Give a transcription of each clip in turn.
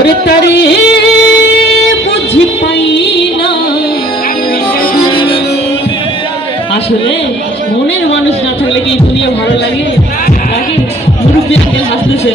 ওরে তারে বুঝি পাই না। আসলে মনের মানুষ না থাকলে কি দুনিয়া ভালো লাগে? লাগে। মুরব্বী আঙ্কেল হাসতেছে।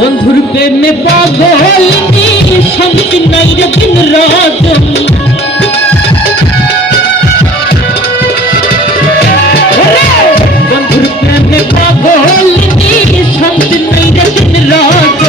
বন্ধুর প্রেমে পাগল শান্তি নাই রে দিন রাত। বন্ধুর প্রেমে পাগল শান্তি নাই রে দিন রাত।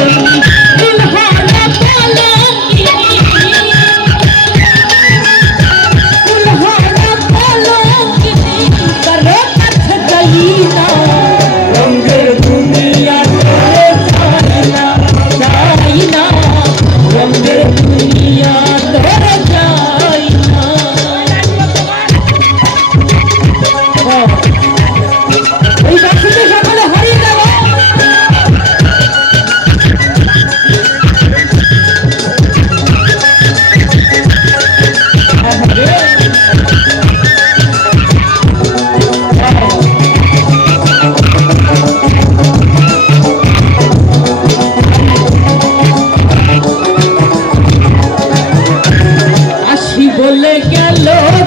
বলে গেল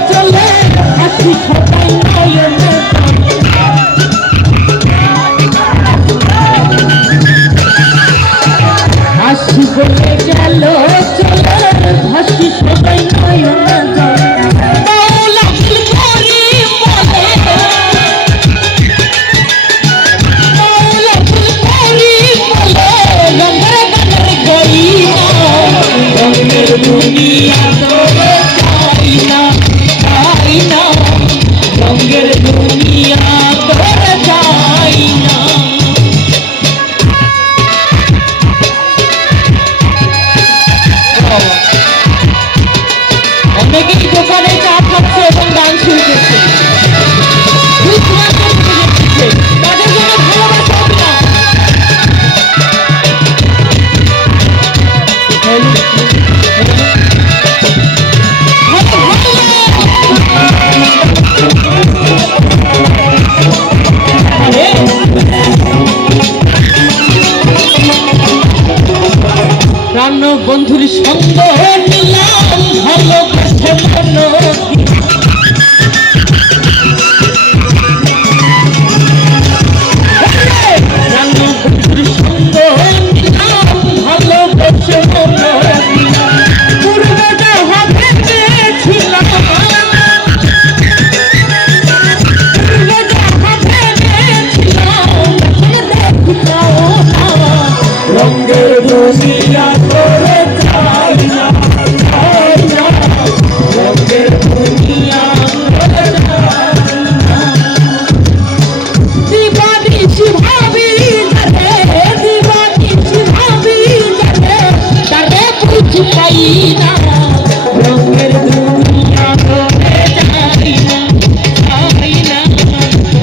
চলে হাসি সবাই নয়নে হাসি বলে গেল চলে হাসি সবাই নয়নে অনেকেই দোকানে চা খাচ্ছে এবং গান শুনতেছে। তাদের জন্য ভালোবাসা না। প্রাণ বন্ধুর সঙ্গ নিলাম ভালোবাসা প্রাণ বন্ধুর সঙ্গ নিলাম ভালোবাসা পূর্বটা হবে ছিলাম রঙের দুনিয়া তোরে চাই না, চাই না, রঙের দুনিয়া তোরে চাই না। দিবানিশি ভাবি যারে, দিবানিশি ভাবি যারে, তারে বুঝি পাই না। রঙের দুনিয়া তোরে চাই না, চাই না,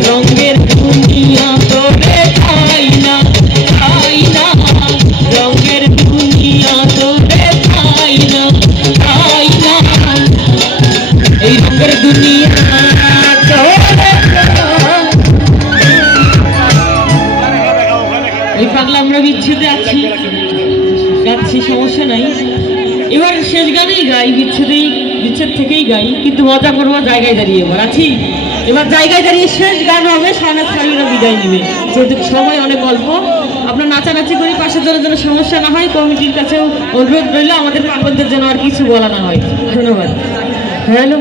রঙের দুনিয়া তোরে চাই না, চাই না, রঙের দুনিয়া তোরে চাই না, চাই না, এই রঙের দুনিয়া তোরে। এই পাগলা আমরা বিচ্ছেদে আছি, গাচ্ছি, সমস্যা নাই। এবার শেষ গানেই গাই, বিচ্ছেদ থেকেই গাই, কিন্তু মজা করবো জায়গায় দাঁড়িয়ে। এবার আছি, এবার জায়গায় দাঁড়িয়ে শেষ গান হবে, সানাত ফারিরা বিদায় নেবে। যেহেতু সময় অনেক অল্প, আপনার নাচানাচি করি, পাশের জন্য সমস্যা না হয়। কমিটির কাছেও অনুরোধ রইল আমাদের পাগলদের যেন আর কিছু বলা না হয়। ধন্যবাদ। হ্যালো।